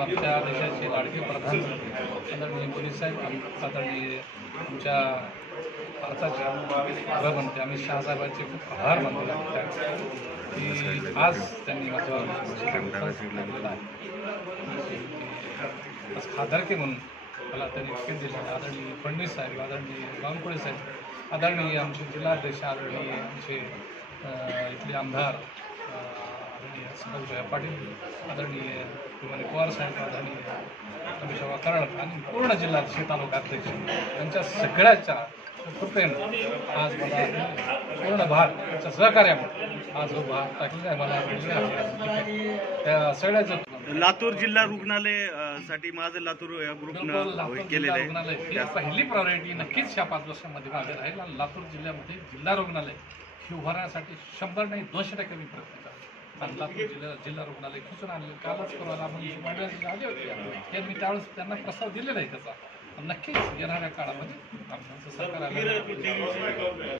आमच्या देशाचे लाडके प्रधानमंत्री आदरणीय मोदी साहेब, आदरणीय आमच्या भारताचे गृहमंत्री अमित शहा साहेबांचे खूप आभार मानले आहे की आज त्यांनी माझ्यावर खासदारकी म्हणून मला त्यांनी तिकीट दिलं. आदरणीय फडणवीस साहेब, आदरणीय बावनकुळे साहेब, आदरणीय आमचे जिल्हाध्यक्ष, आदरणीय आमचे इथले आमदार आदरणीय संभाजी पाटील, आदरणीय विमाने पवार साहेब, आदरणीय अमिषाबा कराड आणि पूर्ण जिल्हाध्यक्ष तालुकाध्यक्ष यांच्या सगळ्याच्या कृपेनं आज मला पूर्ण भार त्यांच्या सहकार्यामुळे आज जो भार टाकलेला आहे मला त्या सगळ्याचं लातूर जिल्हा रुग्णालय साठी माझं लातूर या ग्रुपनं केलेलं आहे. रुग्णालय ही पहिली प्रायोरिटी नक्कीच या 5 वर्षांमध्ये मागे राहील आणि लातूर जिल्ह्यामध्ये जिल्हा रुग्णालय हे उभारण्यासाठी 100 नाही 200% मी प्रयत्न करतो. आणि लातूर जिल्हा रुग्णालय खिचून आणले कालच करायला आपण आले होते त्यांनी त्यावेळेस त्यांना प्रस्ताव दिलेला आहे त्याचा. नक्कीच येणाऱ्या काळामध्ये आमचं सरकार